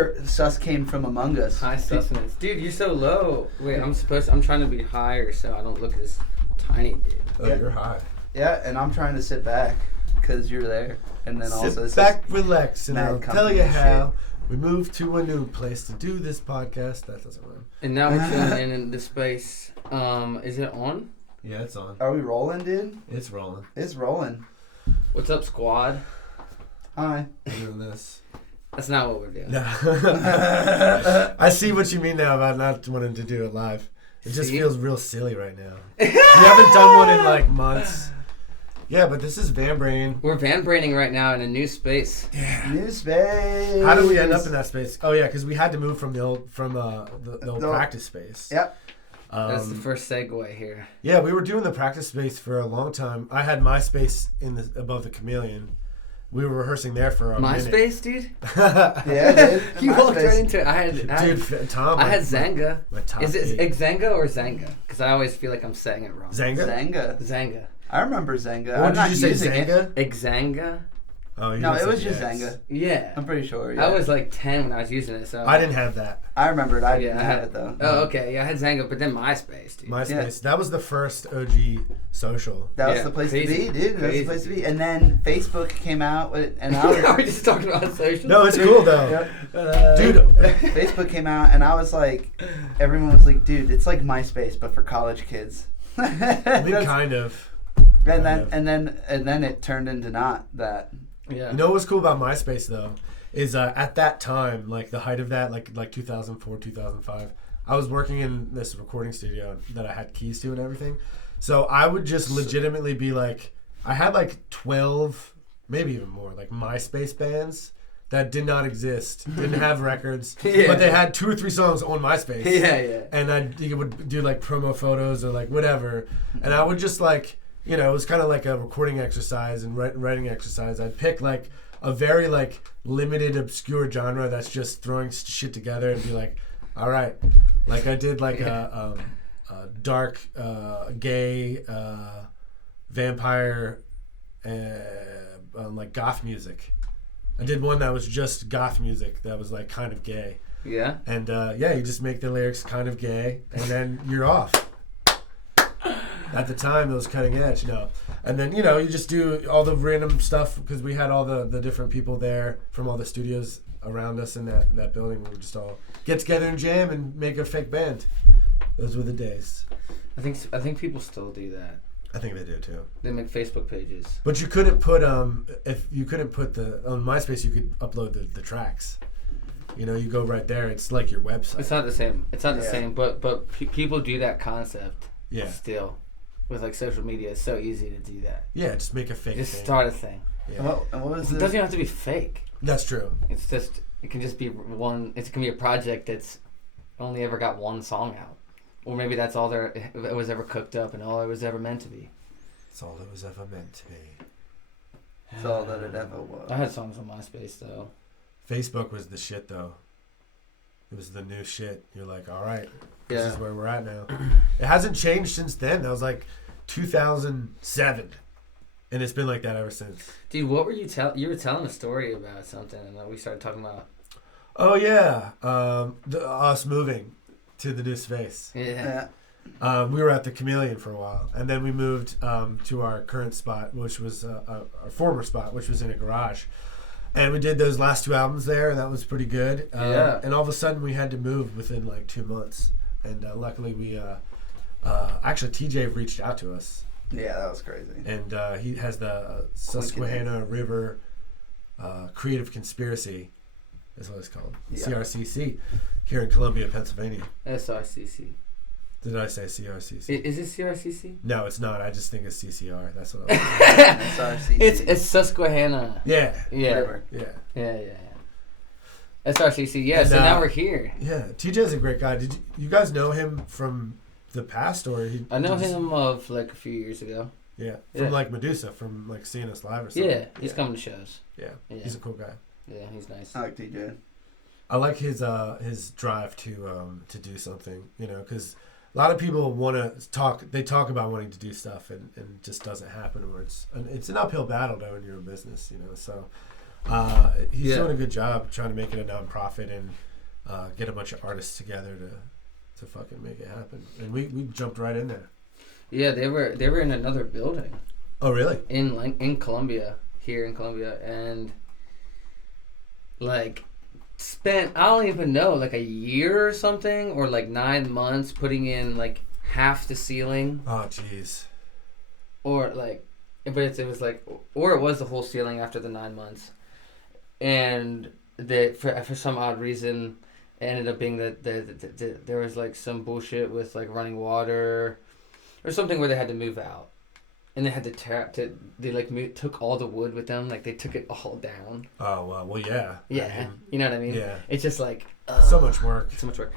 sure Sus came from among us. High sustenance. Dude, you're so low. Wait, I'm trying to be higher so I don't look as tiny, dude. Oh, Yeah. you're high. Yeah, and I'm trying to sit back because you're there. And then also Sit back, relax, and I'll tell you how shit. we moved to a new place to do this podcast. That doesn't rhyme. And now we're tuning in this space. Is it on? Yeah, it's on. Are we rolling, dude? It's rolling. It's rolling. What's up, squad? Hi. We're doing this. That's not what we're doing. No. I see what you mean now about not wanting to do it live. It just feels real silly right now. We haven't done one in like months. Yeah, but this is Van Brain. We're Van Braining right now in a new space. Yeah. New space. How did we end up in that space? Oh yeah, because we had to move from the old practice space. Yep. That's the first segue here. Yeah, we were doing the practice space for a long time. I had my space above the Chameleon. We were rehearsing there for a MySpace, dude? Yeah, dude. You walked right into it. I had Tom. I had Zanga. My top Is it eight. Xanga or Zanga? Because I always feel like I'm saying it wrong. Zanga? Zanga. I remember Zanga. What I'm not did you say, using Zanga? Xanga? Oh, you No, didn't it was say just yes. Zanga. Yeah. I'm pretty sure. Yeah. I was like 10 when I was using it, so. I didn't have that. I remember it. I Yeah, didn't I have had it though. Oh, okay. Yeah, I had Zanga, but then MySpace, dude. MySpace. That was the first OG social. That was Yeah, the place crazy. to be, dude. That was Crazy. the place to be. And then Facebook came out with, and I was, Now we're just talking about social. No, it's cool though. Yep. Dude. Facebook came out, and I was like, everyone was like, dude, it's like MySpace, but for college kids. I mean, kind of. And then it turned into not that. Yeah. You know what's cool about MySpace though is at that time, like the height of that, like 2004, 2005, I was working in this recording studio that I had keys to and everything. So I would just legitimately be like, I had like 12, maybe even more, like MySpace bands that did not exist, didn't have records, Yeah. but they had 2 or 3 songs on MySpace. Yeah. And I would do like promo photos or like whatever, and I would just like, you know, it was kind of like a recording exercise and writing exercise. I'd pick like a very like limited, obscure genre that's just throwing shit together and be like, all right, like I did like a dark, gay, vampire, like goth music. I did one that was just goth music that was like kind of gay. Yeah. And yeah, you just make the lyrics kind of gay, and then you're off. At the time, it was cutting edge, you know. And then, you know, you just do all the random stuff because we had all the different people there from all the studios around us in that building. We would just all get together and jam and make a fake band. Those were the days. I think people still do that. I think they do too. They make Facebook pages. But you couldn't put on MySpace, you could upload the tracks. You know, you go right there. It's like your website. It's not the same. It's not the Yeah. same. But people do that concept. Yeah. Still, with like social media, it's so easy to do that. Yeah, just make a fake Just thing. start a thing. Yeah. And what was It the? doesn't have to be fake. That's true. It's just it can just be one. It can be a project that's only ever got one song out, or maybe that's all it was ever cooked up and all it was ever meant to be. It's all it was ever meant to be. That's all that it ever was. I had songs on MySpace though. Facebook was the shit, though. It was the new shit. You're like, all right, this Yeah. is where we're at now. It hasn't changed since then. That was like 2007. And it's been like that ever since. Dude, what were you You were telling a story about something, and then we started talking about. Oh, yeah. Us moving to the new space. Yeah. We were at the Chameleon for a while. And then we moved to our current spot, which was our former spot, which was in a garage. And we did those last 2 albums there, and that was pretty good. Yeah. And all of a sudden, we had to move within like 2 months. And luckily, we actually TJ reached out to us, Yeah, that was crazy. and he has the Susquehanna River Creative Conspiracy, is what it's called, Yeah. SRCC, here in Columbia, Pennsylvania. SRCC. Did I say CRCC? Is it CRCC? No, it's not. I just think it's CCR. That's what I was SRCC. It's Susquehanna. Yeah. Yeah. River. Yeah. Yeah. SRCC. Yeah. And, So now we're here. Yeah. TJ's a great guy. Did you guys know him from the past, or I know him of like a few years ago. Yeah, from Yeah. like Medusa, from like seeing us live or something. Yeah, he's coming to shows. Yeah. Yeah. He's a cool guy. Yeah, he's nice. I like TJ. I like his drive to do something, you know, because a lot of people want to talk. They talk about wanting to do stuff, and it just doesn't happen. Or it's an uphill battle though in your business, you know. So He's Yeah. doing a good job trying to make it a nonprofit and get a bunch of artists together to fucking make it happen. And we jumped right in there. Yeah, they were in another building Oh, really? in Columbia, here in Columbia, and like spent, I don't even know, like a year or something, or like 9 months putting in like half the ceiling, Oh, jeez. or like, but it was like, or it was the whole ceiling after the 9 months, and for some odd reason, it ended up being that there was like some bullshit with like running water, or something where they had to move out. And they had to took all the wood with them, like they took it all down. Oh, well, yeah. Yeah, I mean, you know what I mean. yeah. It's just like So much work. so much work.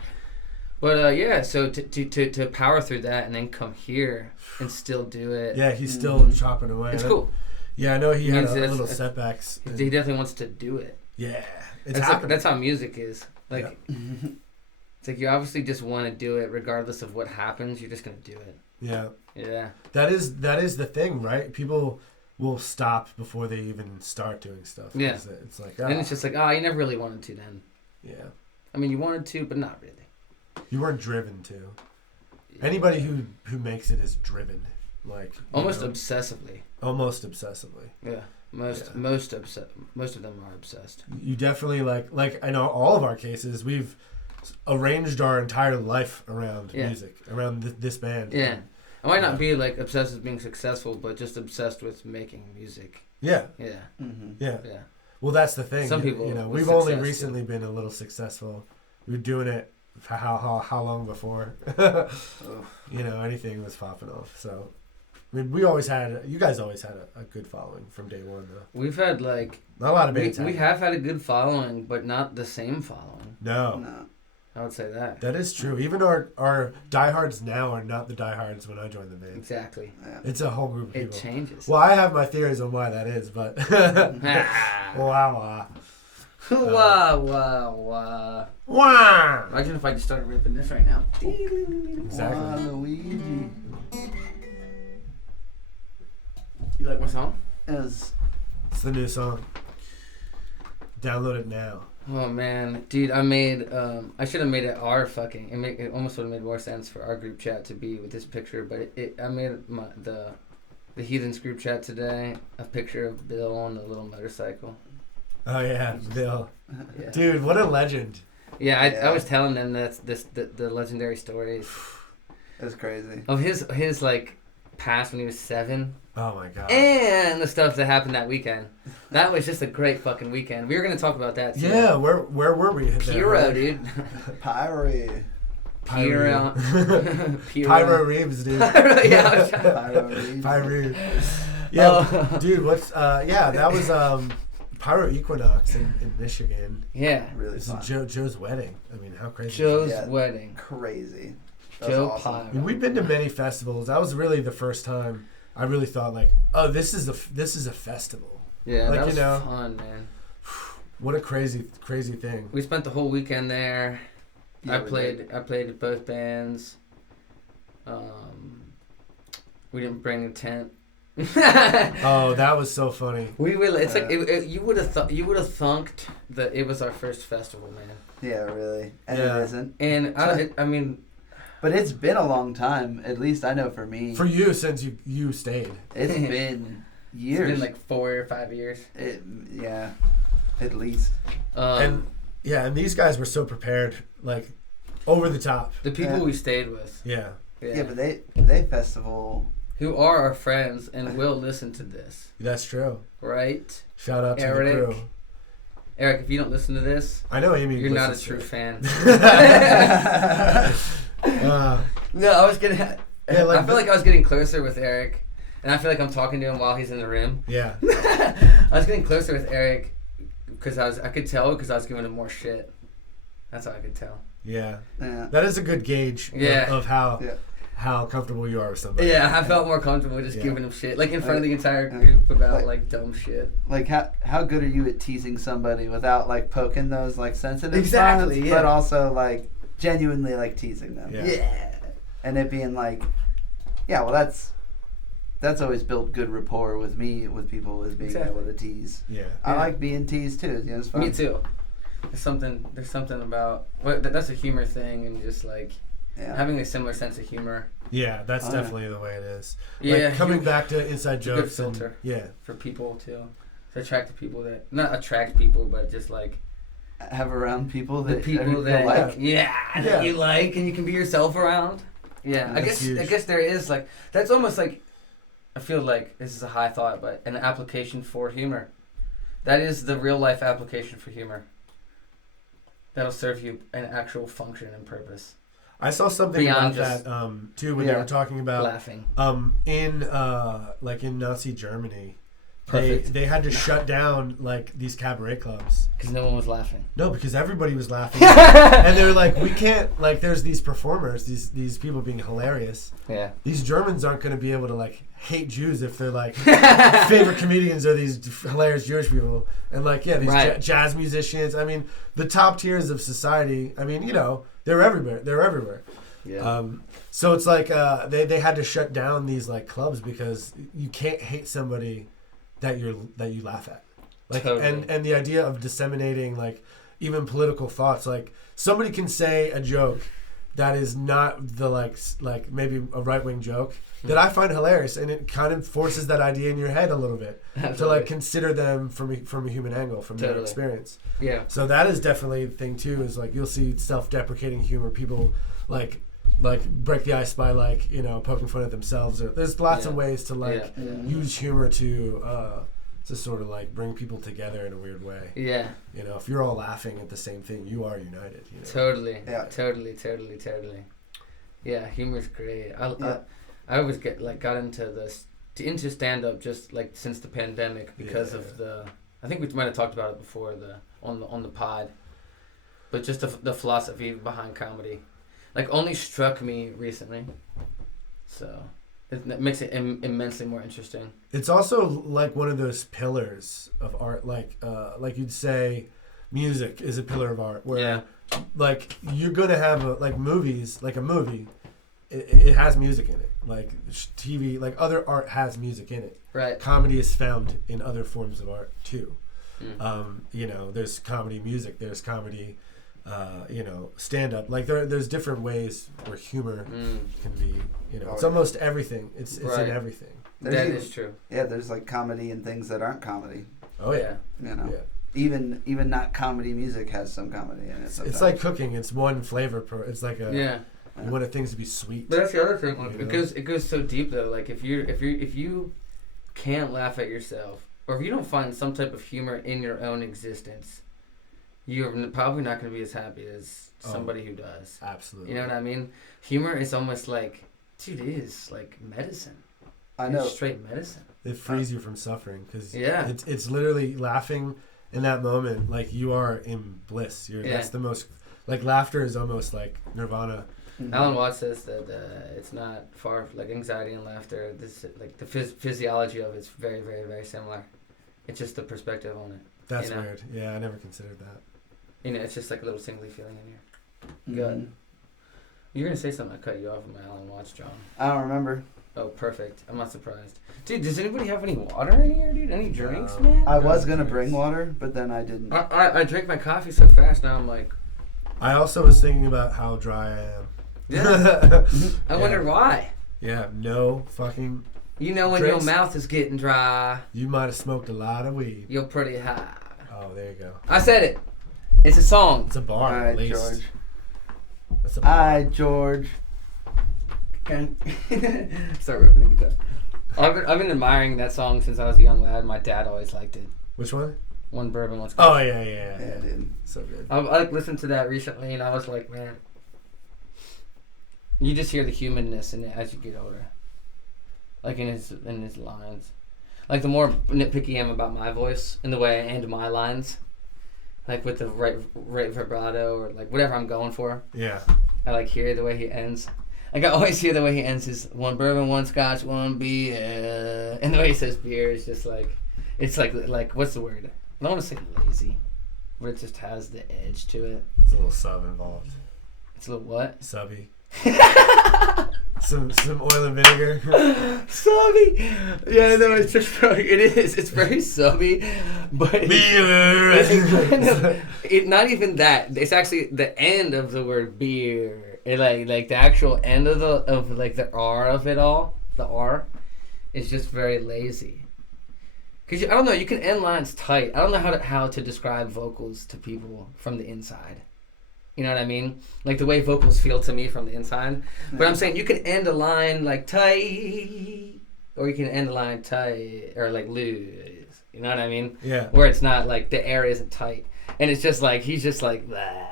But yeah, so to power through that and then come here and still do it. Yeah, he's still chopping away. It's cool. Yeah, I know he had Means it's- little it's- setbacks. He definitely wants to do it. Yeah, it's That's like, happening. that's how music is. Like it's like you obviously just want to do it regardless of what happens. You're just gonna do it. Yeah, Yeah. that is the thing, right? People will stop before they even start doing stuff. Yeah. It's like, And it's just like, you never really wanted to then. yeah, I mean, you wanted to, but not really. you weren't driven to. Anybody who makes it is driven, like Almost obsessively. almost obsessively. Yeah. Most of them are obsessed. You definitely like I know all of our cases we've arranged our entire life around music, around this band. Yeah. I might not be like obsessed with being successful, but just obsessed with making music. Yeah. Yeah. Yeah. Yeah. Well, that's the thing. Some people you know, with we've only success, recently been a little successful. We were doing it for how long before? You know, anything was popping off. So, I mean, you guys always had a good following from day one, though. We've had like Not a lot of bands. we have had a good following, but not the same following. No. I would say that. That is true. Even our diehards now are not the diehards when I joined the band. Exactly. It's a whole group of people. It changes. Well, I have my theories on why that is, but wow. Wow. Imagine if I just started ripping this right now. Exactly. Luigi. You like my song? Is It's the new song. Download it now. Oh man, dude, I made. I should have made it our fucking. It almost would have made more sense for our group chat to be with this picture, but I made the Heathens group chat today a picture of Bill on a little motorcycle. Oh yeah, Bill. Yeah. Dude, what a legend. Yeah, I was telling them the legendary stories That's crazy. of his like past when he was 7. Oh my god. And the stuff that happened that weekend. That was just a great fucking weekend. We were gonna talk about that too. Yeah, where were we? Pyro, dude. Pyro. Pyro. Pyro Reeves, dude. Yeah, I was trying- Pyro Reeves. Pyro. Yeah, dude. What's that was Pyro Equinox in Michigan. Yeah. Really This fun. is Joe's wedding. I mean, how crazy. Joe's Yeah. wedding. Crazy. That Joe was awesome. I mean, we've been to many festivals. That was really the first time I really thought like, oh, this is a festival. Yeah, Like, that was you know. fun, man. What a crazy thing. We spent the whole weekend there. Yeah, I played at both bands. We didn't bring a tent. Oh, that was so funny. We really. It's like you would have thunked that it was our first festival, man. Yeah, really. And Yeah. it isn't. And I mean, But it's been a long time. At least I know for me. For you, since you stayed. It's been years. it's been like 4 or 5 years. Yeah, at least. And these guys were so prepared, like over the top. The people Yeah. we stayed with. Yeah. Yeah, but they festival. Who are our friends and will listen to this, That's true. right? Shout out to Eric. the crew. Eric, if you don't listen to this, I know Amy. you're not a listens true to fan. it. No, I was getting. Yeah, like I feel like I was getting closer with Eric, and I feel like I'm talking to him while he's in the room. Yeah. I was getting closer with Eric because I could tell because I was giving him more shit. That's how I could tell. Yeah. Yeah. That is a good gauge of how comfortable you are with somebody. Yeah, I felt more comfortable just Yeah. giving him shit, like in front of the entire group about like dumb shit. Like how good are you at teasing somebody without like poking those like sensitive Exactly, spots, yeah. but also like genuinely like teasing them. Yeah. Yeah. And it being like, yeah, well that's that's always built good rapport with me with people is being Exactly. able to tease. Yeah. I Yeah. like being teased too. You know, it's fun. Me too. There's something about that's a humor thing, and just like Yeah. having a similar sense of humor. Yeah, that's Oh, yeah. definitely the way it is. Yeah, Like, coming you- back to inside it's a good jokes. And, filter. yeah. For people too, to attract the people that not attract people, but just like Have around people the that people you that like. yeah, Yeah. that you like, and you can be yourself around. Yeah, I That's huge. guess there is like that's almost like I feel like this is a high thought, but an application for humor. That is the real life application for humor. That'll serve you an actual function and purpose. I saw something Beyond about just that too when they were talking about Laughing. in like in Nazi Germany, Perfect. they had to shut down like these cabaret clubs. Because no one was laughing. No, because everybody was laughing, and they were like, we can't like. There's these performers, these people being hilarious. Yeah. These Germans aren't going to be able to like hate Jews if they're like favorite comedians are these hilarious Jewish people, and like these Right. jazz musicians. I mean, the top tiers of society. I mean, they're everywhere. They're everywhere. Yeah. So it's like they had to shut down these like clubs because you can't hate somebody that you laugh at. Like Totally. and the idea of disseminating like even political thoughts, like somebody can say a joke that is not the like maybe a right-wing joke that I find hilarious, and it kind of forces that idea in your head a little bit to Absolutely. like consider them from a human angle, from their Totally. experience. Yeah. So that is definitely the thing too, is like you'll see self-deprecating humor, people like break the ice by like poking fun at themselves, or there's lots of Yeah. ways to like Yeah. use humor to sort of like bring people together in a weird way. Yeah. If you're all laughing at the same thing, you are united. Totally. Yeah. Totally. Yeah, humor's great. Yeah. I always got into stand up just like since the pandemic because Yeah. of I think we might have talked about it before on the pod, but just the philosophy behind comedy, like only struck me recently, so it makes it immensely more interesting. It's also like one of those pillars of art, like you'd say, music is a pillar of art, where Yeah. like you're gonna have a movie, it has music in it. Like TV, like other art has music in it. Right. Comedy is found in other forms of art too. Mm. There's comedy music, there's comedy, stand up. Like there's different ways where humor Mm. can be. Oh, It's yeah. almost everything. It's Right. in everything. There's That even- is true. Yeah, there's like comedy and things that aren't comedy. Oh yeah. You know, Yeah. even not comedy music has some comedy in it. Sometimes. It's like cooking. It's one flavor it's like Yeah. you want things to be sweet. But that's the other thing. Like, You know? it goes so deep though. Like if you can't laugh at yourself, or if you don't find some type of humor in your own existence, you're probably not going to be as happy as somebody who does. Absolutely. You know what I mean? Humor is almost like, dude, it is like medicine. I know. It's straight medicine. It frees you from suffering because Yeah. it's literally laughing in that moment. Like you are in bliss. That's the most like laughter is almost like nirvana. Mhm. Alan Watts says that it's not far like anxiety and laughter. This like the physiology of it's very, very, very similar. It's just the perspective on it. That's You know? weird. Yeah, I never considered that. It's just like a little tingly feeling in Mhm. your gut. You're gonna say something. I cut you off with my Alan Watts, John. I don't remember. Oh, perfect. I'm not surprised. Dude, does anybody have any water in here, dude? Any drinks, No. man? I was gonna bring water, but then I didn't. I drank my coffee so fast now I'm like, I also was thinking about how dry I am. yeah. I Yeah. wonder why. Yeah, no fucking. You know when Drinks. your mouth is getting dry, You might have smoked a lot of weed. you're pretty high. Oh, there you go. I said it. It's a song. It's a bar, All at right, least. George. That's a bar. Hi, George. Start ripping the guitar. I've been admiring that song since I was a young lad. My dad always liked it. Which one? One bourbon, one Oh scotch. Yeah, dude. So good. I like listened to that recently, and I was like, man, you just hear the humanness in it as you get older. Like in his lines, like the more nitpicky I am about my voice and the way I end my lines, like with the right vibrato or like whatever I'm going for. Yeah. I like hear the way he ends. Like I always hear the way he ends is one bourbon, one scotch, one beer, and the way he says beer is just like, it's like what's the word? I don't want to say lazy, but it just has the edge to it. It's a little sub involved. It's a little what? Subby. Some oil and vinegar. Subby. Yeah, no, it's just it's very subby, but it not even that. It's actually the end of the word beer. It like the actual end of the R of it all. The R is just very lazy. Cause I don't know. You can end lines tight. I don't know how to describe vocals to people from the inside. You know what I mean? Like the way vocals feel to me from the inside. But I'm saying you can end a line like tight, or you can end a line tight, or like loose. You know what I mean? Yeah. Where it's not like the air isn't tight, and it's just like he's just like blah.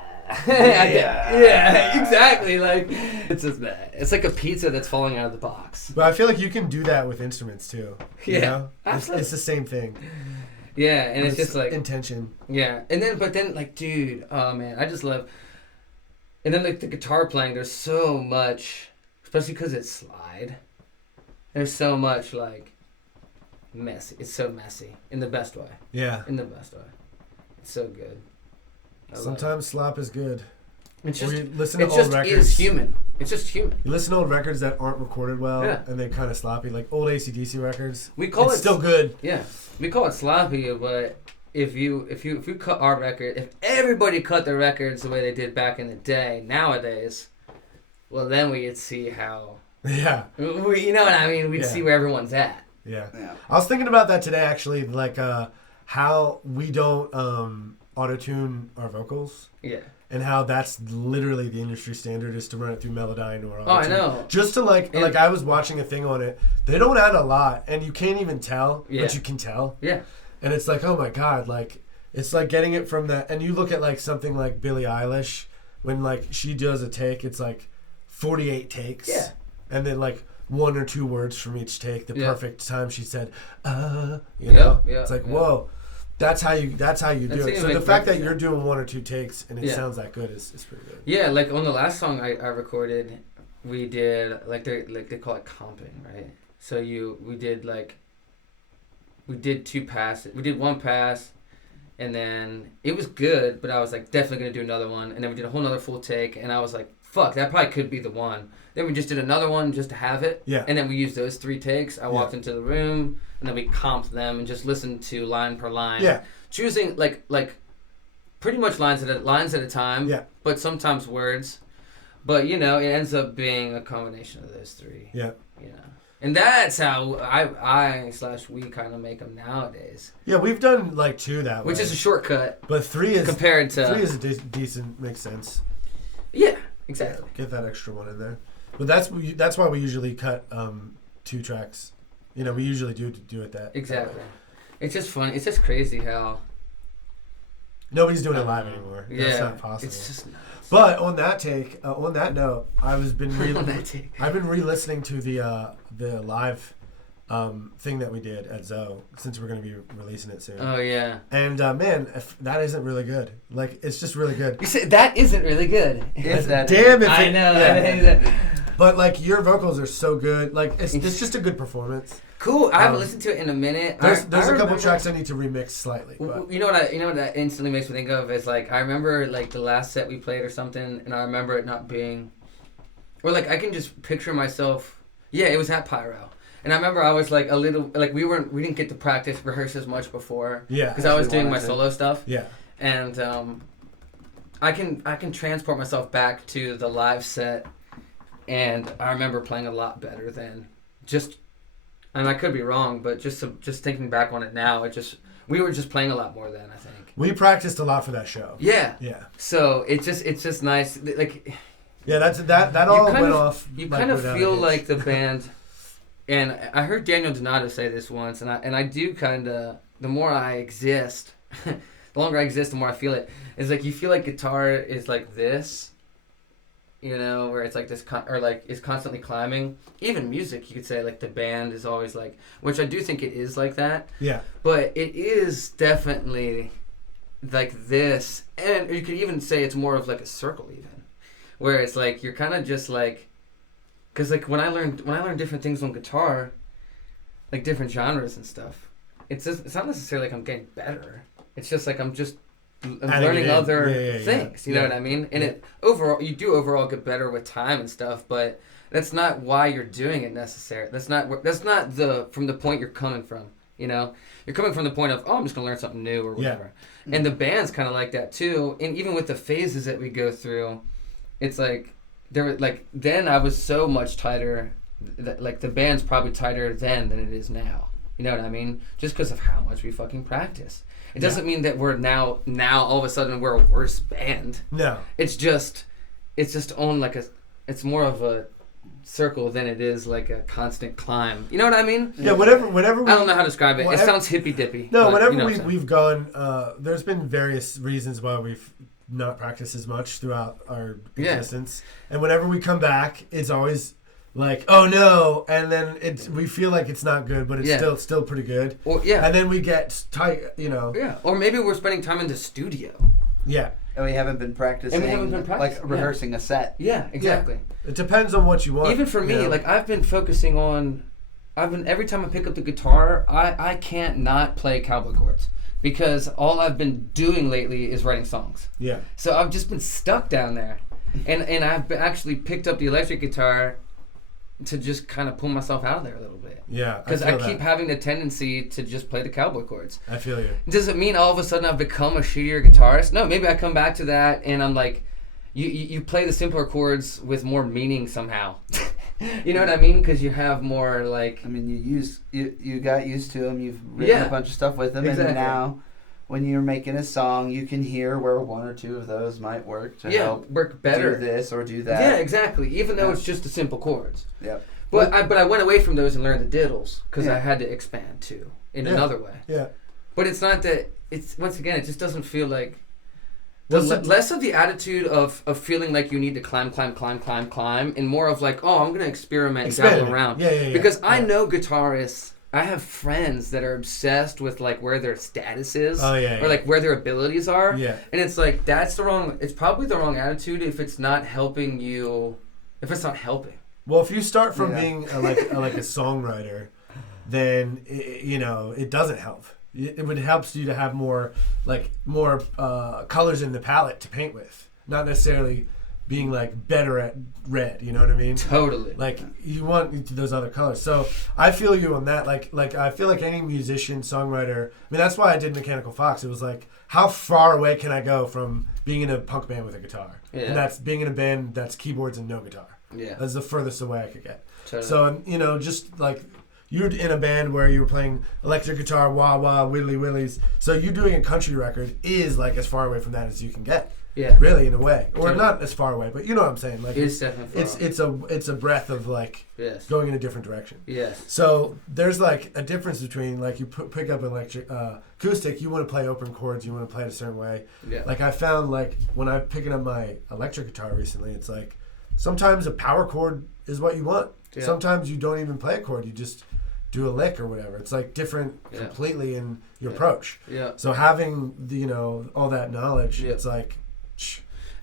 Yeah, exactly. Like it's just that. It's like a pizza that's falling out of the box. But I feel like you can do that with instruments too. You know? Absolutely. It's the same thing. Yeah, and it's just like intention. Yeah, and then like, dude, oh man, I just love. And then like the guitar playing, there's so much, especially because it's slide. There's so much like messy. It's so messy in the best way. Yeah. In the best way. It's so good. Sometimes slop is good. It's just, you listen to old records. Is human. It's just human. You listen to old records that aren't recorded well, Yeah. and they're kind of sloppy, like old AC/DC records. We call it's it still good. Yeah, we call it sloppy, but if you cut our record, if everybody cut their records the way they did back in the day, nowadays, well then we could see how. Yeah. You know what I mean? We'd see where everyone's at. Yeah. I was thinking about that today, actually, like how we don't auto-tune our vocals. Yeah. And how that's literally the industry standard is to run it through Melodyne or I know. Just to like I was watching a thing on it. They don't add a lot, and you can't even tell, but you can tell. Yeah. And it's like, oh my God, like it's like getting it from that. And you look at like something like Billie Eilish, when like she does a take, it's like 48 takes. Yeah. And then like 1 or 2 words from each take. The perfect time she said, you know, it's like whoa. That's how you do it. So the fact that you're doing 1 or 2 takes and it sounds that good is pretty good. Yeah, like on the last song I recorded, we did like they call it comping, right? So we did 2 passes. We did 1 pass, and then it was good, but I was like definitely gonna do another one, and then we did a whole nother full take, and I was like, fuck, that probably could be the one. Then we just did another one just to have it. Yeah. And then we used those 3 takes. I walked into the room, and then we comped them and just listened to line per line. Yeah. Choosing like pretty much lines at a time. Yeah. But sometimes words. But it ends up being a combination of those 3. Yeah. And that's how we kind of make them nowadays. Yeah, we've done like 2 that way. Which is a shortcut. But 3 is compared to 3 is a decent, makes sense. Yeah, exactly. Get that extra one in there. But that's why we usually cut 2 tracks. We usually do it that. Exactly. It's just funny. It's just crazy how nobody's doing it live anymore. Yeah, that's not possible. It's just nuts. But on that note, I've been re-listening to the live thing that we did at Zoe, since we're going to be releasing it soon. Oh yeah. And man, that isn't really good. Like it's just really good. You said that isn't really good. Is that? Damn it! I know. Yeah. But like your vocals are so good. Like it's just a good performance. Cool. I haven't listened to it in a minute. There's a couple tracks I need to remix slightly. But. You know what that instantly makes me think of is like I remember like the last set we played or something, and I remember it not being, or like I can just picture myself. Yeah, it was at Pyro, and I remember I was like a little like we didn't get to rehearse as much before. Yeah. Because I was doing my solo stuff. Yeah. And I can transport myself back to the live set, and I remember playing a lot better than just. And I could be wrong, but just thinking back on it now, we were just playing a lot more then, I think. We practiced a lot for that show. Yeah. Yeah. So it's just nice, like. Yeah, that all went off. You kind of feel like the band, and I heard Daniel Donato say this once, and I do kind of. The more I exist, the longer I exist, the more I feel it. It's like you feel like guitar is like this. Where it's like this, or like it's constantly climbing. Even music, you could say, like the band is always like, which I do think it is like that. Yeah. But it is definitely like this, and you could even say it's more of like a circle, even, where it's like you're kind of just like, because like when I learned different things on guitar, like different genres and stuff, it's not necessarily like I'm getting better. It's just like I'm just learning other things. You know what I mean? And you do overall get better with time and stuff, but that's not why you're doing it necessarily. That's not from the point you're coming from. You know, you're coming from the point of, I'm just gonna learn something new or whatever. Yeah. And the band's kind of like that too. And even with the phases that we go through, it's like then I was so much tighter. Like the band's probably tighter then than it is now. You know what I mean? Just because of how much we fucking practice. It doesn't mean that we're now all of a sudden we're a worse band. No. It's just on it's more of a circle than it is like a constant climb. You know what I mean? Yeah, whenever I don't know how to describe it. It sounds hippy dippy. No, whenever we've gone, there's been various reasons why we've not practiced as much throughout our existence. And whenever we come back, it's always like, oh no, and then we feel like it's not good, but it's still pretty good. And then we get tight, you know. Yeah, or maybe we're spending time in the studio. Yeah. And we haven't been practicing. Like rehearsing a set. Yeah, exactly. Yeah. It depends on what you want. Even for me, like I've been focusing on, every time I pick up the guitar, I can't not play cowboy chords. Because all I've been doing lately is writing songs. Yeah. So I've just been stuck down there. And I've actually picked up the electric guitar to just kind of pull myself out of there a little bit. Yeah, because I keep having the tendency to just play the cowboy chords. I feel you. Does it mean all of a sudden I've become a shittier guitarist? No, maybe I come back to that and I'm like, you play the simpler chords with more meaning somehow. You know what I mean? Because you have more like. I mean, you got used to them. You've written a bunch of stuff with them, and now, when you're making a song, you can hear where one or two of those might work to help work better. Do this or do that. Yeah, exactly. Even though it's just the simple chords. Yeah. But I went away from those and learned the diddles because I had to expand too in another way. Yeah. But it's not that. It's once again, it just doesn't feel like. Less of the attitude of feeling like you need to climb, and more of like, I'm going to experiment and dabble around. Yeah. Because I know guitarists. I have friends that are obsessed with like where their status is, or like where their abilities are. Yeah. And it's like it's probably the wrong attitude if it's not helping you. If it's not helping. Well, if you start from being like a songwriter, then it doesn't help. It helps you to have more colors in the palette to paint with, not necessarily being like better at red. You know what I mean? Totally. Like you want those other colors. So I feel you on that. Like I feel like any musician, songwriter. I mean, that's why I did Mechanical Fox. It was like, how far away can I go from being in a punk band with a guitar? Yeah. And that's being in a band that's keyboards and no guitar. Yeah. That's the furthest away I could get. Totally. So just like. You're in a band where you were playing electric guitar, wah-wah, widdly-willies. So you doing a country record is like as far away from that as you can get. Yeah. Really, in a way. Or not as far away, but you know what I'm saying. Like it's definitely far it's a breath of like going in a different direction. Yes. So there's like a difference between like you pick up an electric acoustic, you want to play open chords, you want to play it a certain way. Yeah. Like I found like when I'm picking up my electric guitar recently, it's like sometimes a power chord is what you want. Yeah. Sometimes you don't even play a chord, you just do a lick or whatever. It's like different completely in your approach. Yeah. So having the, all that knowledge, it's like,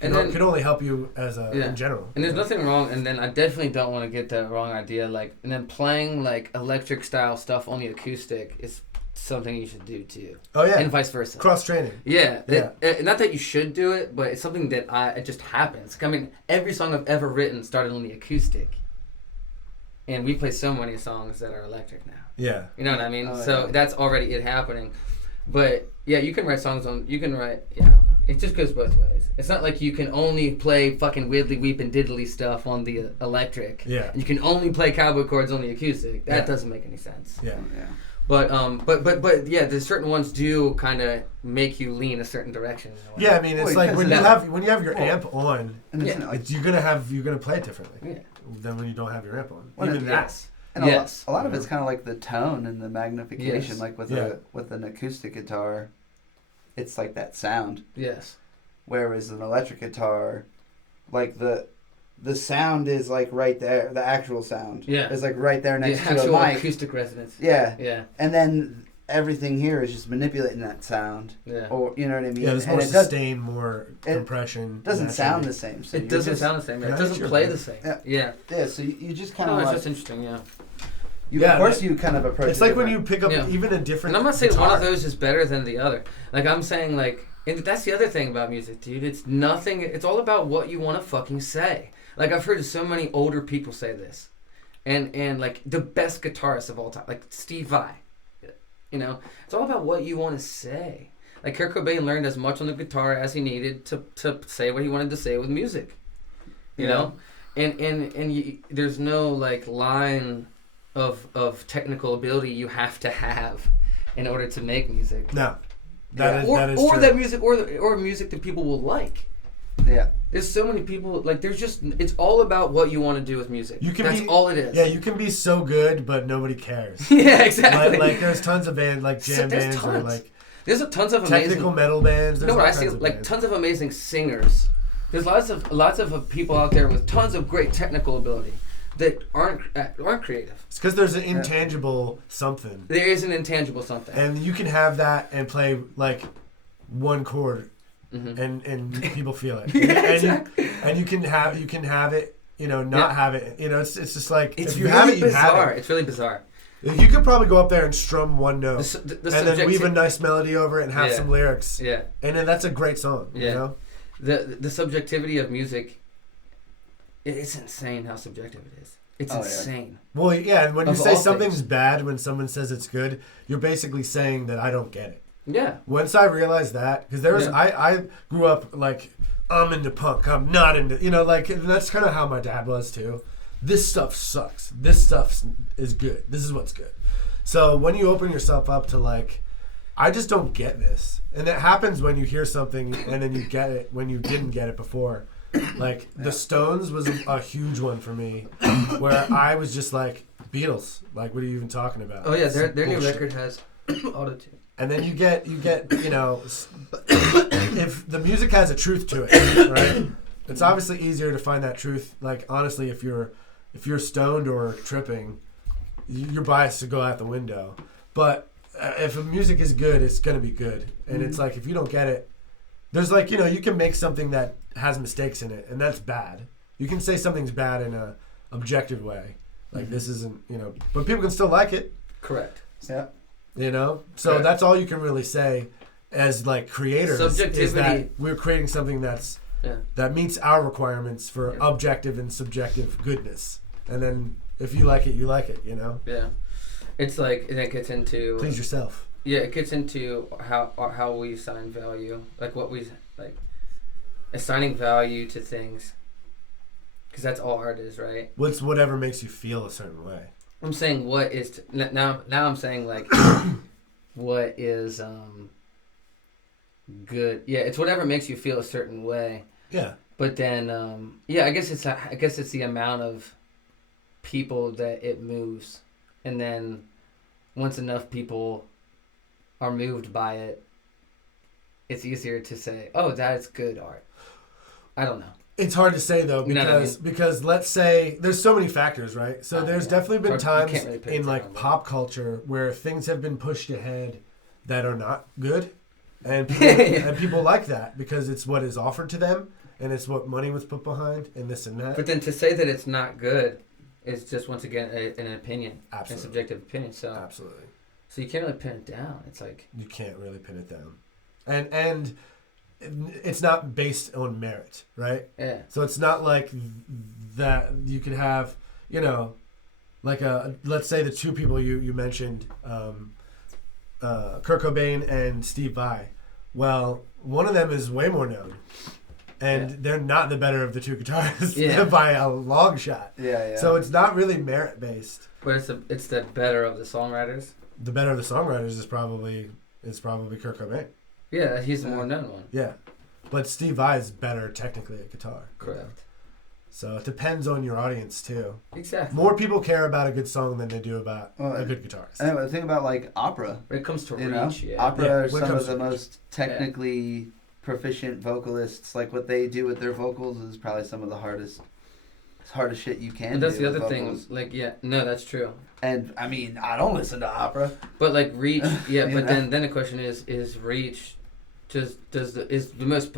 could only help you as in general. And there's nothing wrong. And then I definitely don't want to get the wrong idea. Like, and then playing like electric style stuff on the acoustic is something you should do too. Oh yeah. And vice versa. Cross training. Yeah. Not that you should do it, but it's something that it just happens. I mean, every song I've ever written started on the acoustic. And we play so many songs that are electric now. Yeah. You know what I mean? That's already it happening. But, you can write songs on... I don't know. It just goes both ways. It's not like you can only play fucking widdly, weep, and diddly stuff on the electric. Yeah. And you can only play cowboy chords on the acoustic. That doesn't make any sense. Yeah. But the certain ones do kind of make you lean a certain direction. Yeah, I mean, it's like when you have your amp on, you're gonna play it differently. Yeah. Than when you don't have your amp on. Well, even that. And a lot of it's kind of like the tone and the magnification. Like with an acoustic guitar, it's like that sound. Yes. Whereas an electric guitar, like the sound is like right there. The actual sound is like right there next to a mic. The actual acoustic resonance. Yeah. Yeah. And then everything here is just manipulating that sound. Yeah. Or you know what I mean? Yeah, there's more sustain, more compression. It doesn't sound the same. So it doesn't sound the same. It doesn't play the same. Yeah. Yeah, so you just kind of it's just interesting, of course you kind of approach it's like when you pick up even a different And I'm not saying guitar. one of those is better than the other. Like I'm saying like And that's the other thing about music, dude. It's nothing. It's all about what you want to fucking say. Like, I've heard so many older people say this. And like, the best guitarist of all time, like Steve Vai. You know? It's all about what you want to say. Like, Kurt Cobain learned as much on the guitar as he needed to say what he wanted to say with music. You know? And there's no, like, line of technical ability you have to have in order to make music. No. That is or true. that music or music that people will like. Yeah. There's so many people, like, there's just, it's all about what you want to do with music. That's all it is. Yeah, you can be so good, but nobody cares. Yeah, exactly. Like there's tons of bands, like jam bands, or like there's tons of amazing technical metal bands. No, I see like tons of amazing singers. There's lots of people out there with tons of great technical ability that aren't creative. It's because there's an intangible something. There is an intangible something, and you can have that and play like one chord. Mm-hmm. And people feel it. Yeah, exactly. And you can have it, you know, not have it. You know, it's just like it's if you really have it, you bizarre. have it. It's really bizarre. You could probably go up there and strum one note The and then weave a nice melody over it and have some lyrics. Yeah. And then that's a great song. Yeah. You know? The subjectivity of music, it's insane how subjective it is. It's insane. Yeah. Well, yeah, and when you say something's things. bad, when someone says it's good, you're basically saying that I don't get it. Yeah. Once I realized that, because there was, I grew up like, I'm into punk, I'm not into, you know, like, that's kind of how my dad was too. This stuff sucks. This stuff is good. This is what's good. So when you open yourself up to like, I just don't get this. And it happens when you hear something and then you get it when you didn't get it before. Like, the Stones was a huge one for me, where I was just like, Beatles, like, what are you even talking about? Oh yeah, their new record has auto-tune. And then you get, you know, if the music has a truth to it, right? It's obviously easier to find that truth. Like, honestly, if you're stoned or tripping, your bias to go out the window. But if the music is good, it's gonna be good. And it's like, if you don't get it, there's like, you know, you can make something that has mistakes in it, and that's bad. You can say something's bad in a objective way, like this isn't, you know, but people can still like it. Correct. Yeah. You know, so that's all you can really say as like creators. Subjectivity. Is that we're creating something that's that meets our requirements for objective and subjective goodness. And then if you like it, you like it. You know. Yeah, it's like, and it gets into please yourself. Yeah, it gets into how we assign value, like what we like assigning value to things, because that's all art is, right? What's whatever makes you feel a certain way. I'm saying what is now I'm saying like what is good. Yeah, it's whatever makes you feel a certain way. Yeah. But then I guess it's the amount of people that it moves, and then once enough people are moved by it, it's easier to say, oh, that's good art. I don't know. It's hard to say though, because you know what I mean? Because let's say there's so many factors, right? So there's definitely been times really in like pop culture where things have been pushed ahead that are not good, and people, and people like that because it's what is offered to them and it's what money was put behind and this and that. But then to say that it's not good is just once again an opinion, absolutely, a subjective opinion. So absolutely. So you can't really pin it down. It's like you can't really pin it down, and it's not based on merit, right? Yeah. So it's not like that you could have, you know, like let's say the two people you mentioned, Kurt Cobain and Steve Vai. Well, one of them is way more known, and they're not the better of the two guitarists by a long shot. Yeah, yeah. So it's not really merit based. But it's the better of the songwriters. The better of the songwriters is probably Kurt Cobain. Yeah, he's the more known one. Yeah, but Steve Vai is better technically at guitar. Correct. So it depends on your audience too. Exactly. More people care about a good song than they do about a good guitarist. And the thing about like opera, when it comes to reach, know? opera are some of the most technically proficient vocalists. Like what they do with their vocals is probably some of the hardest shit you can. But that's do the other vocals. thing. Like that's true. And I mean, I don't listen to opera. But like reach, but know? then the question is reach, is the most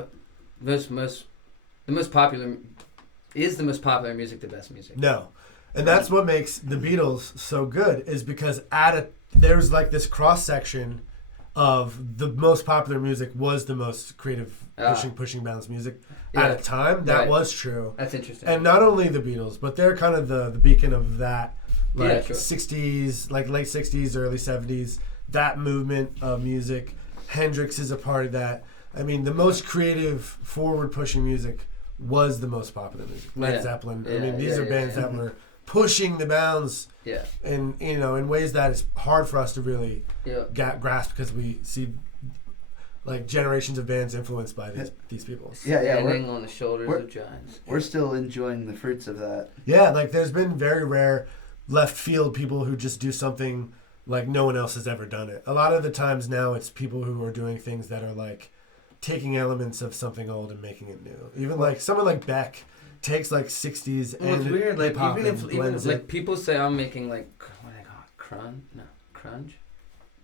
popular. Is the most popular music the best music? No. And that's what makes the Beatles so good, is because there's like this cross section of the most popular music was the most creative pushing bands music at a time. That was true. That's interesting. And not only the Beatles, but they're kind of the beacon of that, like 60s, like late 60s, early 70s, that movement of music. Hendrix is a part of that. I mean, the most creative, forward-pushing music was the most popular music. Led Zeppelin. I mean, these are bands that were pushing the bounds in ways that is hard for us to really grasp because we see like generations of bands influenced by these people. Standing on the shoulders of giants. We're still enjoying the fruits of that. Yeah, like there's been very rare left field people who just do something like no one else has ever done it. A lot of the times now it's people who are doing things that are like taking elements of something old and making it new. Even like someone like Beck takes like 60s and it's weird, like hip-hop even like people say I'm making like what do they call it?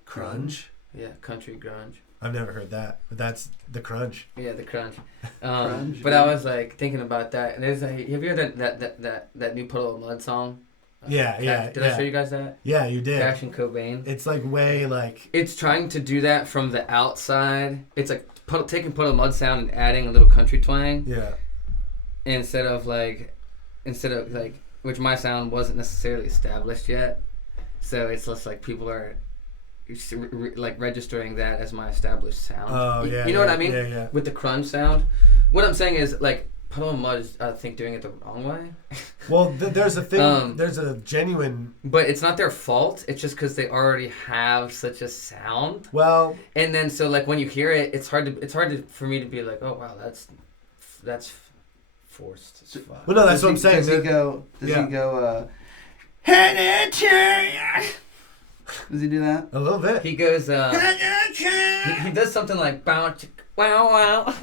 Crunge? Yeah, country grunge. I've never heard that, but that's the crunch. Yeah, the crunch. But I was like thinking about that, and there's have you heard that new Puddle of Mud song? Did I show you guys that? Yeah, you did. Cash and Cobain. It's like way like it's trying to do that from the outside. It's like taking Puddle of Mud sound and adding a little country twang. Yeah. Instead of which my sound wasn't necessarily established yet, so it's just like people are like registering that as my established sound. Oh yeah. You know what I mean? Yeah. With the crunch sound, what I'm saying is like Puddle of Mud is I think doing it the wrong way. Well, there's a thing. There's a genuine. But it's not their fault. It's just because they already have such a sound. Well. And then so like when you hear it, it's hard for me to be like, oh wow, that's forced. Well, no, that's what I'm saying. Does he go? Does he do that? A little bit. He goes. He does something like wow wow.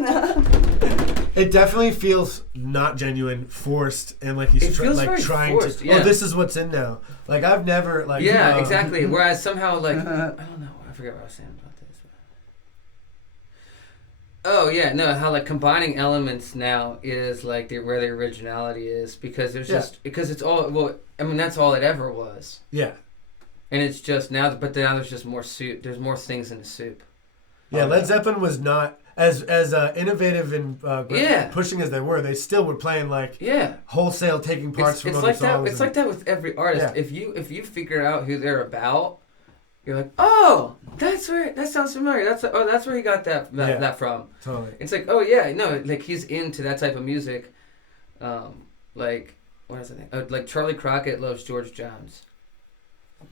It definitely feels not genuine, forced, and like he's trying forced, to. Oh, this is what's in now. Like I've never like. Yeah, exactly. Whereas somehow like I don't know. I forget what I was saying about this. Oh yeah, no. How like combining elements now is like where the originality is because there's because it's all I mean that's all it ever was. Yeah. And it's just now, but now there's just more soup. There's more things in the soup. Yeah, Led Zeppelin was not as innovative and pushing as they were. They still were playing like wholesale taking parts from other songs. It's like that with every artist. Yeah. If you figure out who they're about, you're like, oh, that's where that sounds familiar. That's where he got that from. Totally. It's like, oh yeah, no, like he's into that type of music. Like what is it? Like Charlie Crockett loves George Jones.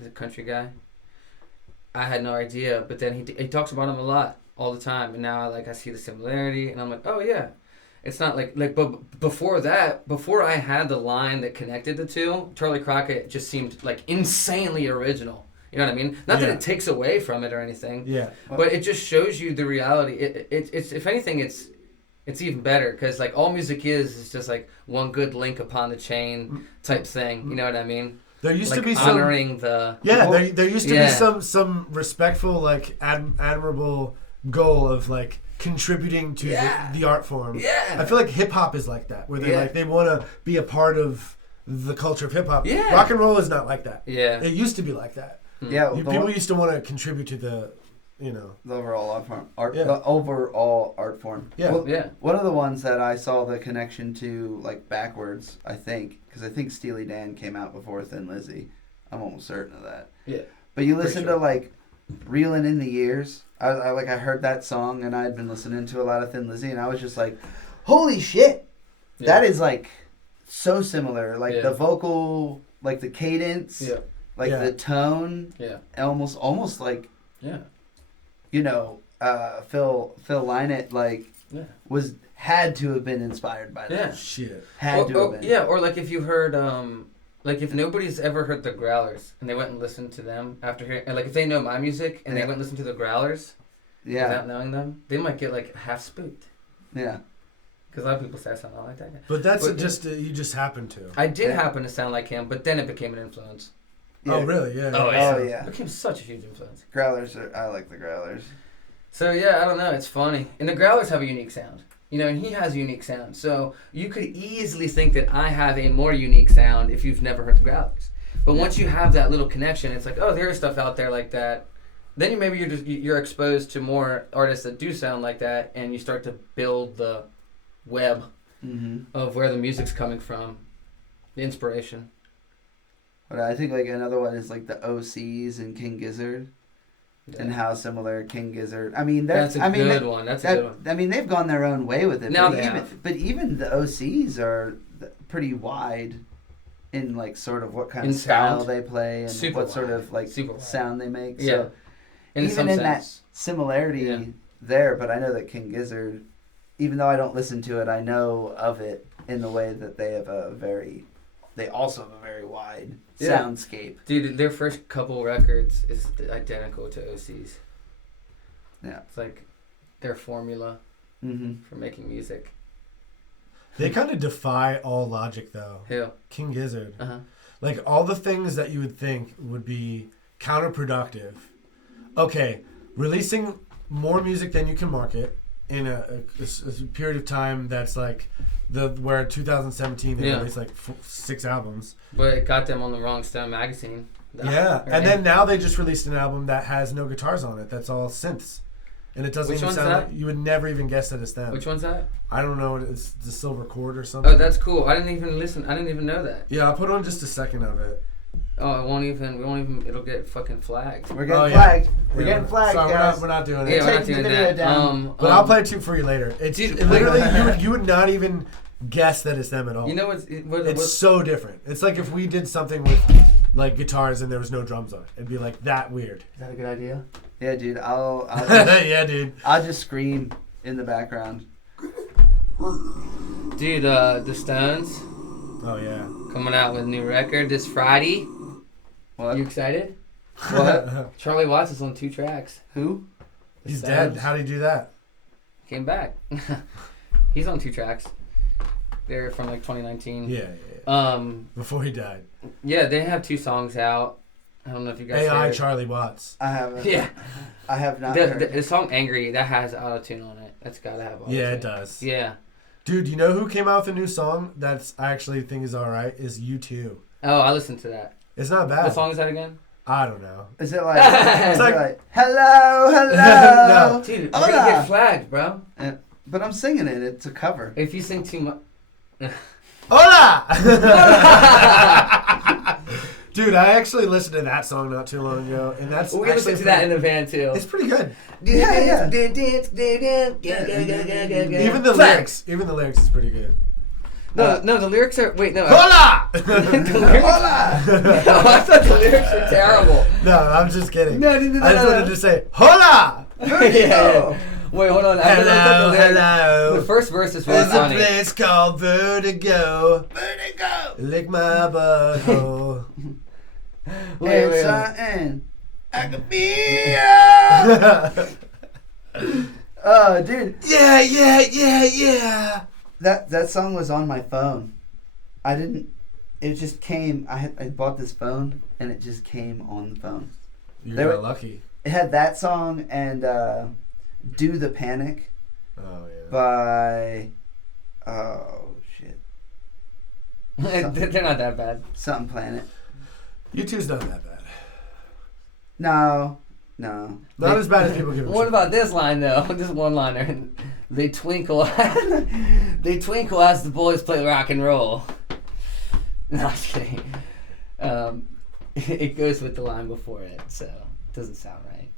The country guy. I had no idea, but then he talks about him a lot all the time, and now I see the similarity, and I'm like, oh yeah, it's not like but before that, before I had the line that connected the two, Charlie Crockett just seemed like insanely original. You know what I mean? Not that it takes away from it or anything. Yeah. But it just shows you the reality. It's if anything, it's even better because like all music is just like one good link upon the chain type thing. You know what I mean? There used to be honoring the there used to be some respectful like admirable goal of like contributing to the art form. Yeah. I feel like hip hop is like that where they like they want to be a part of the culture of hip hop. Yeah. Rock and roll is not like that. Yeah. It used to be like that. Yeah. People used to want to contribute to the the overall art form. The overall art form. Yeah. Well, one of the ones that I saw the connection to like backwards, I think, because I think Steely Dan came out before Thin Lizzy. I'm almost certain of that. Yeah. But you listen to like Reelin' in the Years. I heard that song and I had been listening to a lot of Thin Lizzy and I was just like, holy shit, that is like so similar. Like the vocal, like the cadence, the tone, almost like. Yeah. You know, Phil Lynott had to have been inspired by that. Yeah, shit. Had to have been. Yeah, or like if you heard, like if nobody's ever heard the Growlers and they went and listened to them after hearing, and like if they know my music and they went and listened to the Growlers, without knowing them, they might get like half spooked. Yeah. Because a lot of people say I sound like that. But that's you just happen to. I did happen to sound like him, but then it became an influence. Yeah. Oh really? Yeah. Oh yeah. It became such a huge influence. Growlers I like the Growlers. So yeah, I don't know. It's funny, and the Growlers have a unique sound. You know, and he has a unique sound. So you could easily think that I have a more unique sound if you've never heard the Growlers. But once you have that little connection, it's like, oh, there's stuff out there like that. then you're exposed to more artists that do sound like that, and you start to build the web of where the music's coming from, the inspiration. But I think like another one is like the OCs and King Gizzard, and how similar King Gizzard. I mean, that's a good one. That's a good one. I mean, they've gone their own way with it. Now but even the OCs are pretty wide in like sort of what kind of style sound. they play and Super what wide. sort of like Super wide. sound they make. Yeah. So In even some in sense. that similarity there, but I know that King Gizzard, even though I don't listen to it, I know of it in the way that they also have a very wide soundscape. Dude, their first couple records is identical to OC's. Yeah. It's like their formula for making music. They kind of defy all logic, though. Who? King Gizzard. Uh-huh. Like, all the things that you would think would be counterproductive. Okay, releasing more music than you can market in a period of time that's like where in 2017 they released like 6 albums. But it got them on the Rolling Stone magazine. Yeah, and then now they just released an album that has no guitars on it. That's all synths. And it doesn't Which even one's sound that? like, you would never even guess that it's them. Which one's that? I don't know. It's the Silver Cord or something. Oh, that's cool. I didn't even listen. I didn't even know that. Yeah, I'll put on just a second of it. Oh, we won't even, it'll get fucking flagged. We're getting flagged. We're Yeah, getting flagged, sorry, guys. we're not doing it. Yeah, we're not Taking doing the video that. down. But I'll play it for you later. It's Dude, literally you would not even guess that it's them at all. You know it's so different. It's like if we did something with like guitars and there was no drums on it. It'd be like that weird. Is that a good idea? Yeah, dude. I'll just, yeah, dude. I'll just scream in the background. Dude, the Stones Oh yeah. coming out with a new record this Friday. What? You excited? What? Charlie Watts is on 2 tracks. Who? The He's Stones dead. How did he do that? Came back. He's on 2 tracks. They're from like 2019. Yeah. Before he died. Yeah, they have 2 songs out. I don't know if you guys AI heard. Charlie Watts. I haven't. Yeah. I have not heard. The song Angry, that has auto-tune on it. That's gotta have auto-tune. Yeah, it does. Yeah. Dude, you know who came out with a new song that's I actually think is alright? Is U2. Oh, I listened to that. It's not bad. What song is that again? I don't know. Is it like? It's like hello? No. Dude, Hola. we're gonna get flagged, bro. But I'm singing it. It's a cover. If you sing too much. Hola! Dude, I actually listened to that song not too long ago, and that's We listened to that in the van too. It's pretty good. Yeah. Even the lyrics is pretty good. No, the lyrics are. Wait, no. Hola! The lyrics, Hola! no, I thought the lyrics were terrible. No, I'm just kidding. No. I just wanted to say Hola! Yeah. Wait, hold on. I looked up the lyrics. Hello. The first verse is really There's a funny. place called Vertigo. Vertigo. Lick my butthole. Wait. N. I could be. Oh, dude. Yeah. That song was on my phone. It just came. I bought this phone and it just came on the phone. You They got were- lucky. It had that song and "Do the Panic" Oh yeah. by shit, They're not that bad. something Planet. U2's not that bad. No. Not as bad as people give it. What about this line though? This one liner. They twinkle. They twinkle as the boys play rock and roll. No, I'm just kidding. It goes with the line before it, so it doesn't sound right.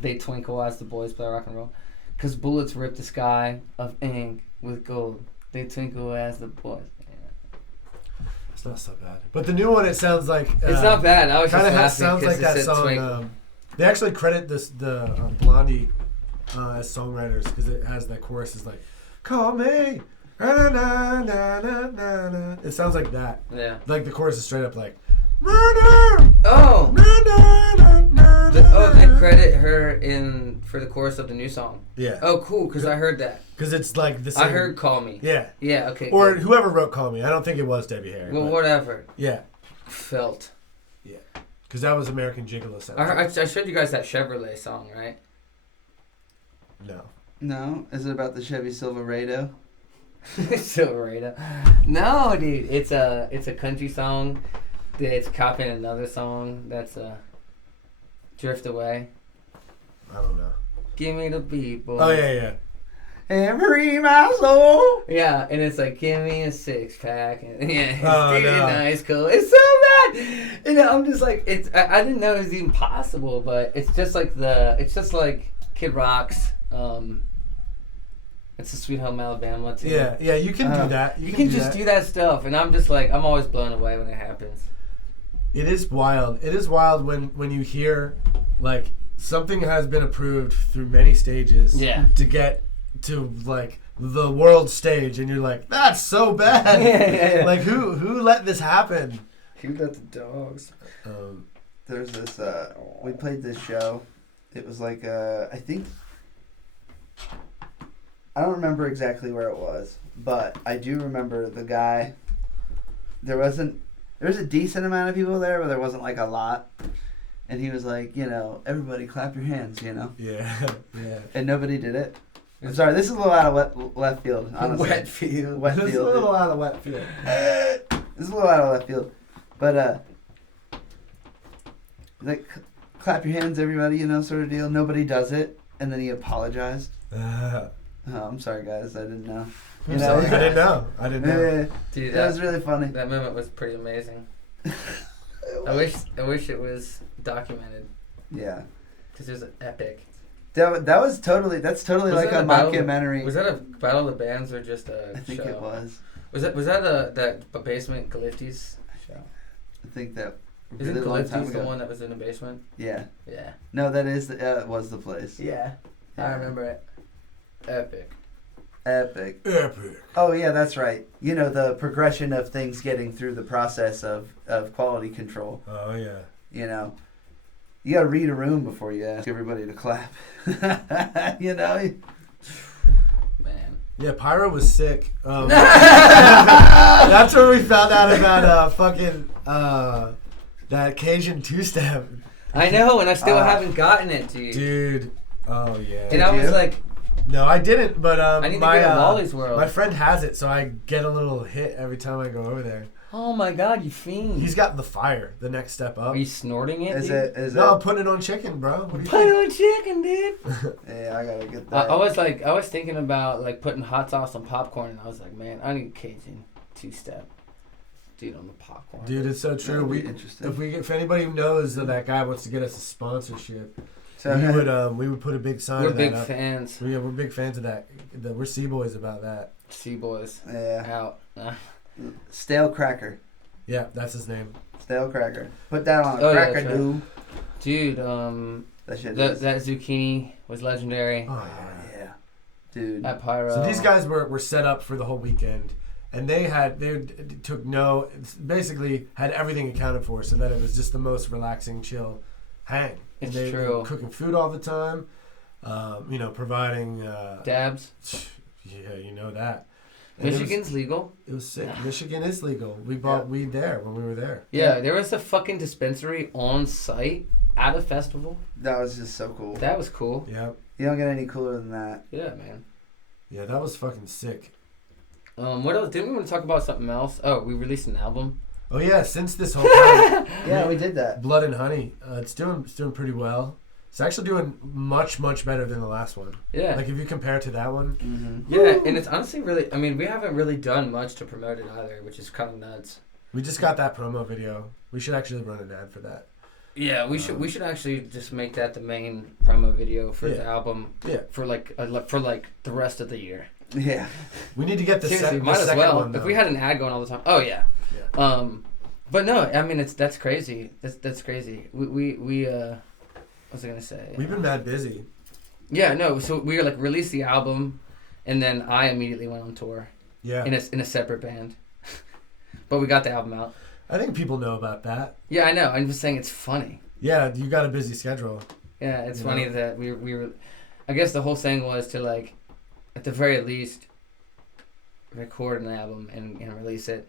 They twinkle as the boys play rock and roll. 'Cause bullets rip the sky of ink with gold. They twinkle as the boys. It's not so bad. But the new one, it sounds like It's not bad. I was just kind of laughing sounds like because it that said song. twinkle. They actually credit the Blondie as songwriters because it has that chorus is like, "Call me." Na, na, na, na, na, na. It sounds like that. Yeah. Like the chorus is straight up like, "Murder." Oh. Na, na, na, na, na, They na. credit her for the chorus of the new song. Yeah. Oh, cool, because I heard that. Because it's like the same. I heard "Call Me." Yeah. Yeah. Okay. Or good. whoever wrote "Call Me." I don't think it was Debbie Harry. Well, but- whatever. Yeah. Felt. Because that was American Gigolo sound. I showed you guys that Chevrolet song, right? No. No, is it about the Chevy Silverado? Silverado. No, dude. It's a country song. It's copying another song that's Drift Away. I don't know. Give me the beat, boy. Oh yeah. Every my soul. Yeah, and it's like, give me a 6-pack. And, yeah, it's Oh, no. nice, cool. It's so bad. You know, I'm just like, I didn't know it was even possible, but it's just like Kid Rock's, it's a Sweet Home Alabama too. Yeah, you can do that. You can just do that stuff, and I'm just like, I'm always blown away when it happens. It is wild. It is wild when you hear, like, something has been approved through many stages to get to, like, the world stage, and you're like, that's so bad. Yeah. Like, who let this happen? Who let the dogs? There's this, we played this show. It was like, I think, I don't remember exactly where it was, but I do remember the guy, there was a decent amount of people there, but there wasn't like a lot. And he was like, you know, everybody clap your hands, you know? Yeah. And nobody did it. I'm sorry, this is a little out of left field, honestly. Wet field. Wet This is a field. little out of left field. This is a little out of left field. But, like, clap your hands, everybody, you know, sort of deal. Nobody does it. And then he apologized. Oh, I'm sorry, guys. I didn't know. I'm sorry, I didn't know. Dude, that was really funny. That moment was pretty amazing. I wish it was documented. Yeah. Because it was epic. That's totally like a mockumentary. Was that a Battle of the Bands or just a I think show? it was. Was that that basement Galiftes show? I think that. Isn't really long time Galiftes the ago. one that was in the basement? Yeah. Yeah. No, that is it was the place. Yeah. I Yeah. remember it. Epic. Epic. Oh yeah, that's right. You know, the progression of things getting through the process of quality control. Oh yeah. You know, you gotta read a room before you ask everybody to clap. You know. Man. Yeah, Pyro was sick. That's where we found out about that Cajun two-step. I know, and I still haven't gotten it, dude. Dude. Oh yeah. And I was you? like, No, I didn't, but I need to get a Wally's World. my friend has it, so I get a little hit every time I go over there. Oh my god, you fiend. He's got the fire, the next step up. Are you snorting it, Is dude? No, I'm putting it on chicken, bro. What do you Put it think? on chicken, dude. Yeah, I gotta get that. I was thinking about like putting hot sauce on popcorn, and I was like, man, I need Cajun two-step, dude, on the popcorn. Dude, it's so true. That'd be interesting. If anybody who knows that guy wants to get us a sponsorship, So we would put a big sign we're of that big up. fans. We're big fans of that. We're Sea-Boys about that. Sea boys yeah, out. stale cracker. Yeah, that's his name. Stale cracker. Put that on a Oh, yeah, cracker, that's right. dude. Dude, That shit that is. zucchini was legendary Oh, Oh, yeah. yeah, dude. at Pyro. So these guys were set up for the whole weekend, and they basically had everything accounted for, so that it was just the most relaxing, chill hang. It's And they true. were cooking food all the time, providing. Dabs. Yeah, you know that. And Michigan's legal. It was sick. Michigan is legal. We bought weed there when we were there. Yeah, there was a fucking dispensary on site at a festival. That was just so cool. That was cool. Yeah. You don't get any cooler than that. Yeah, man. Yeah, that was fucking sick. What else? Didn't we want to talk about something else? Oh, we released an album. Oh yeah, since this whole time, Yeah, we did that. Blood and Honey, it's doing pretty well. It's actually doing much better than the last one. Yeah. Like if you compare it to that one. Mm-hmm. Yeah, and it's honestly really, I mean, we haven't really done much to promote it either, which is kind of nuts. We just got that promo video. We should actually run an ad for that. Yeah, we should actually just make that the main promo video for the album. Yeah. For like the rest of the year. Yeah. We need to get the, Seriously, the might as second well. one. If Though. we had an ad going all the time. Oh yeah. Yeah. But no, I mean that's crazy. That's crazy. We what was I gonna say? We've been mad busy. Yeah, no. So we like released the album, and then I immediately went on tour. Yeah. In a separate band. But we got the album out. I think people know about that. Yeah, I know. I'm just saying it's funny. Yeah, you got a busy schedule. Yeah, it's You funny know? that we were. I guess the whole thing was to like, at the very least, record an album and release it,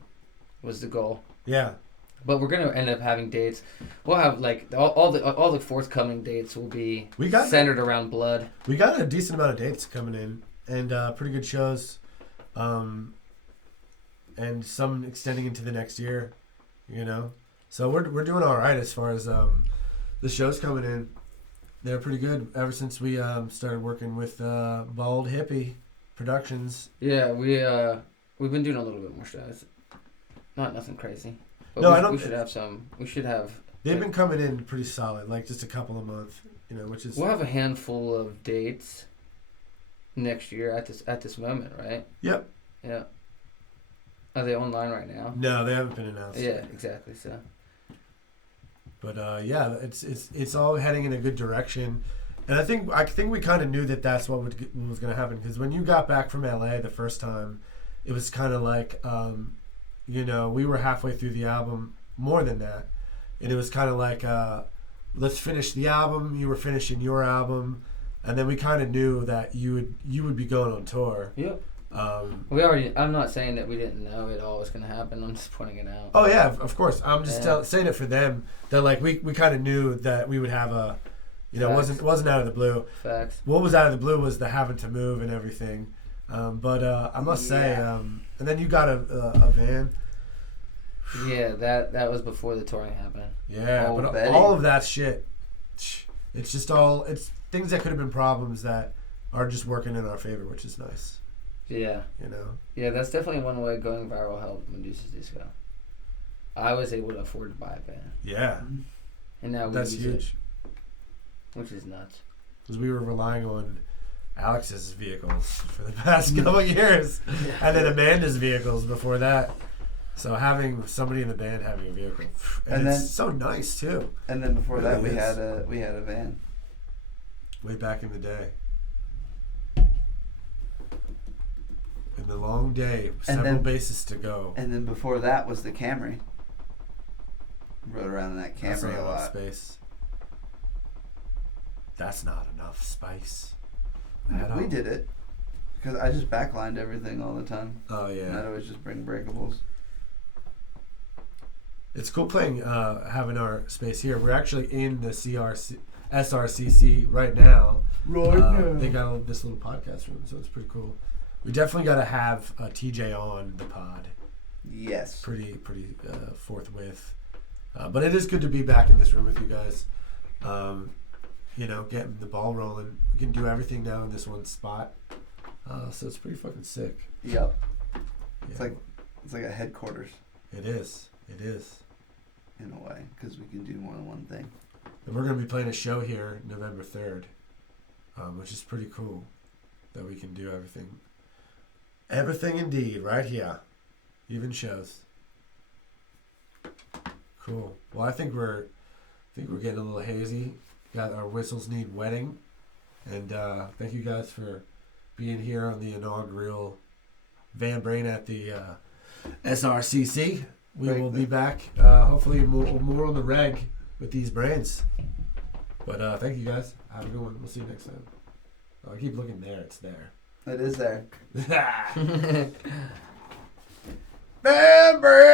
was the goal. Yeah. But we're gonna end up having dates. We'll have like all the forthcoming dates will be centered around blood. We got a decent amount of dates coming in, and pretty good shows, and some extending into the next year, you know. So we're doing all right as far as the shows coming in. They're pretty good ever since we started working with Bald Hippie Productions. Yeah, we've been doing a little bit more shows. Not nothing crazy. But No, we, I don't. we should have some. We should have. They've been coming in pretty solid, like just a couple a month, which is. We'll have a handful of dates next year at this moment, right? Yep. Yeah. Are they online right now? No, they haven't been announced. Yeah, yet. exactly. So. But yeah, it's all heading in a good direction, and I think we kind of knew that's what was going to happen, because when you got back from LA the first time, it was kind of like we were halfway through the album, more than that, and it was kind of like let's finish the album. You were finishing your album, and then we kind of knew that you would be going on tour. Yep. I'm not saying that we didn't know it all was going to happen. I'm just pointing it out. Oh yeah, of course. I'm just saying it for them that like we kind of knew that we would have a, it wasn't out of the blue. Facts. What was out of the blue was the having to move and everything. But I must say, and then you got a van. Yeah, that was before the touring happened. Yeah, but all of that shit, it's just it's things that could have been problems that are just working in our favor, which is nice. Yeah. Yeah, that's definitely one way going viral helped Medusa's Disco. I was able to afford to buy a van. Yeah. And now that's huge. Which is nuts. Because we were relying on Alex's vehicles for the past couple of years. Yeah. And then Amanda's vehicles before that. So having somebody in the band having a vehicle. And it's so nice too. And then before that we had a van. Way back in the day. In the long day, several bases to go. And then before that was the Camry. Rode around in that Camry That's not a lot. Enough space. That's not enough space. We did it. Because I just backlined everything all the time. Oh, yeah. And I'd always just bring breakables. It's cool having our space here. We're actually in the SRCC right now. Right now. They got this little podcast room, so it's pretty cool. We definitely got to have TJ on the pod. Yes. Pretty forthwith. But it is good to be back in this room with you guys. Getting the ball rolling. We can do everything now in this one spot. So it's pretty fucking sick. Yep. Yeah. It's like a headquarters. It is. In a way, because we can do more than one thing. And we're going to be playing a show here November 3rd, which is pretty cool that we can do everything. Everything indeed, right here. Even shows. Cool. Well, I think we're getting a little hazy. Got our whistles need wetting. And thank you guys for being here on the inaugural Van Brain at the SRCC. We will be back, hopefully more on the reg with these brains. But thank you guys. Have a good one. We'll see you next time. I keep looking there. It's there. It is there. Van Brain!